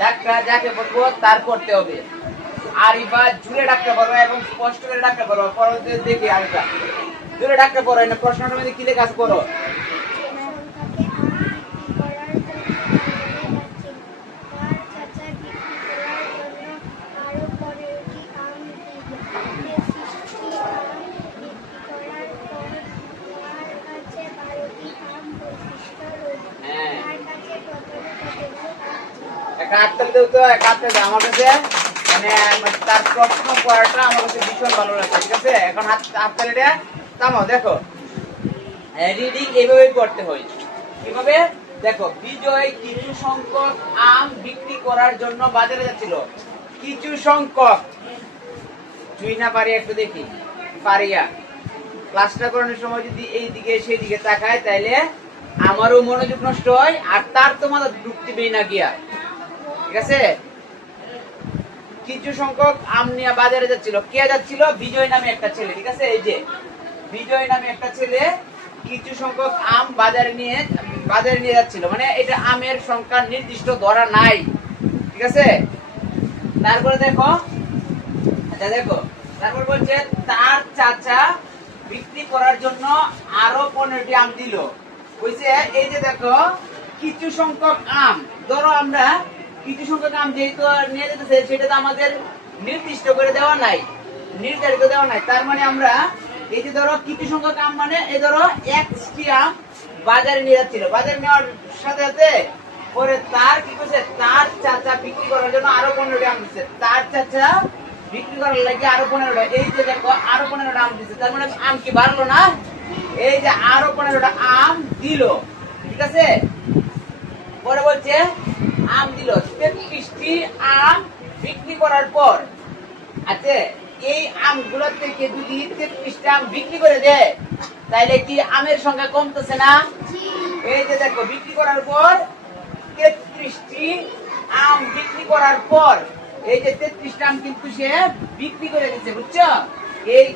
ডাকটা যাকে বলবো তার করতে হবে। আর এবার জুড়ে ডাকতে পারবো এবং স্পষ্ট করে ডাকতে পারবো। পরবর্তী দেখি আরেকটা জুড়ে ডাকতে পারো না, প্রশ্নটার মধ্যে কি লেখা আছে করো। আমার কাছে মানে তার প্রশ্ন পড়াটা আমার কাছে ভীষণ ভালো লাগছে। ঠিক আছে, এখন হাততালিটা থামাও। দেখো রিডিং এইভাবে করতে হয়। কিভাবে দেখো, বিজয় কিছু সংখ্যক আম বিক্রি করার জন্য বাজারে যাচ্ছিল। কিছু সংখ্যক, তুই না পারি একটু দেখি পারিয়া ক্লাসটা করানোর সময় যদি এই দিকে সেই দিকে তাকায় তাইলে আমারও মনোযোগ নষ্ট হয় আর তার তো মাথা ঢুকতেই না গিয়া। ঠিক আছে, কিছু সংখ্যক আম নিয়ে বাজারে যাচ্ছিল। কে যাচ্ছিল? বিজয় নামে একটা ছেলে। ঠিক আছে, এই যে বিজয় নামে একটা ছেলে কিছু সংখ্যক আম বাজারে নিয়ে যাচ্ছিল। মানে এটা আমের সংখ্যা নির্দিষ্ট ধরা নাই। ঠিক আছে, তারপরে দেখো, আচ্ছা দেখো, তারপর বলছে তার চাচা বিক্রি করার জন্য আরো 15টি আম দিল। বুঝছে? এই যে দেখো কিছু সংখ্যক আম, ধরো আমরা কিছু সংখ্যক আম যেহেতু নিয়ে যেতেছে সেটা তো আমাদের নির্দিষ্ট করে দেওয়া নাই, নির্ধারিত দেওয়া নাই। তার মানে আমরা এই যে ধরো কিছু সংখ্যক আম মানে এই ধরো 1টি আম বাজারে নিয়ে যাচ্ছিল। বাজারে নেওয়ার সাথে সাথে পরে তার কি করছে, তার চাচা বিক্রি করার জন্য আরো 15টি আম দিচ্ছে। তার চাচা বিক্রি করার লাগে আরো 15টা। এই যে দেখো আরো 15টা আম দিচ্ছে, তার মানে আম কি বাড়লো না? এই যে আরো 15টা আম দিল। ঠিক আছে, পরে বলছে আম দিল 33টি আম বিক্রি করার পর। আচ্ছা, এই আমগুলো থেকে যদি 33টা আম বিক্রি করে দেয় তাহলে কি আমের সংখ্যা কমতেছে না? এই যে দেখো বিক্রি করার পর 33টি আম বিক্রি করার পর এই যে 33টা আম কিন্তু সে বিক্রি করে দিচ্ছে। বুঝছো? এই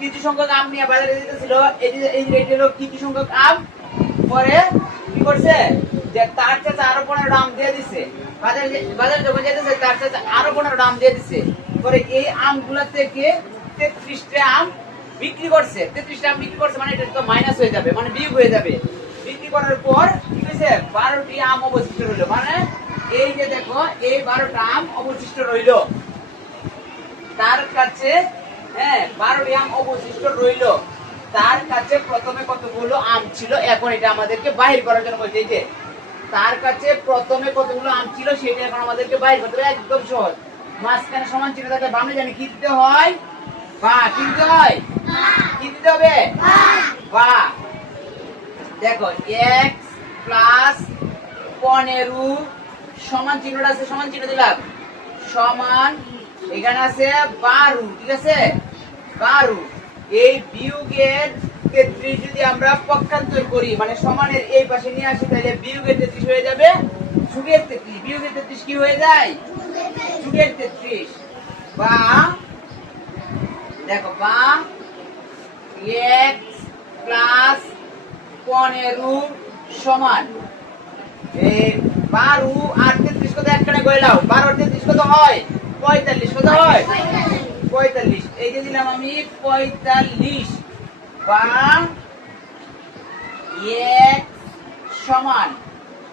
কিছু সংখ্যক আম নিয়ে বাজারে যেতেছিল, এই যে হলো কিছু সংখ্যক আম। পরে কি করছে যে তার চাচা আরো 15টা আম দিয়ে দিছে। বাজারে যখন যেতেছে তার চাচা আরো 15টা আম দিয়ে দিছে। পরে এই আমগুলা থেকে 33টা আম বিক্রি করছে। 33টা আম বিক্রি করছে মানে এটা তো মাইনাস হয়ে যাবে, মানে বিয়োগ হয়ে যাবে। বিক্রি করার পর কি হয়েছে, 12টি আম অবশিষ্ট রইল। মানে এই যে দেখো এই 12টা আম অবশিষ্ট রইল তার কাছে। হ্যাঁ, 12টি আম অবশিষ্ট রইল তার কাছে। প্রথমে কতগুলো আম ছিল, এখন এটা আমাদেরকে বাহির করার জন্য বলছে। এই যে তার কাছে প্রথমে কতগুলো আম ছিল সেটা এখন আমাদেরকে বাহির করতে হবে। একদম সহজ। মাঝখানে সমান চিহ্ন থাকে, বামে জানি কি দিতে হয়? বা। কি দিতে হয়? কি দিতে হবে? বা। দেখো x প্লাস 15 সমান চিহ্নটা আছে, সমান চিহ্ন দিলাম, সমান এখানে আছে 12। ঠিক আছে, 12। এই বিয়োগের 33 যদি আমরা পক্ষান্তর করি মানে সমানের এই পাশে নিয়ে আসি তাহলে বিয়োগের 33 হয়ে যাবে যোগের 33। বিয়োগের 33 কি হয়ে যায়? যোগের 33। বা দেখো বা x প্লাস 15 সমান এই 12 আর 33 কত একখানে কইলাও। 12 আর 33 কত হয়? 45। কত হয়? 45। এই যে দিলাম আমি 45 বা x সমান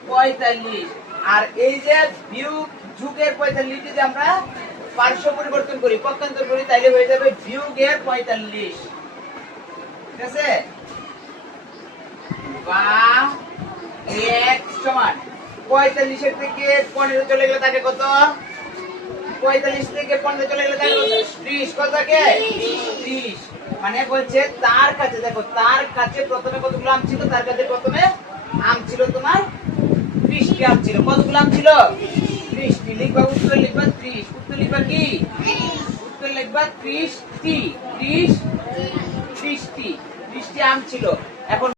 45। আর এই যে বিয়োগ যোগের 45 যদি আমরা পার্শ্ব পরিবর্তন করি, পক্ষান্তর করি তাহলে হয়ে যাবে বিয়োগের 45। ঠিক আছে, বা x সমান 45 এর থেকে 15 চলে গেলে থাকে কত? 45 থেকে 15 চলে গেলে থাকে 30। কত থাকে? 30। মানে বলছে তার কাছে, দেখো তার কাছে প্রথমে কতগুলো আম ছিল? তার কাছে প্রথমে আম ছিল তোমার 30টি আম ছিল। কতগুলো আম ছিল? 30টি। লিখবা উত্তর লিখবা 30। উত্তর লিখবা কি? উত্তর লিখবা 30টি। 30টি আম ছিল। এখন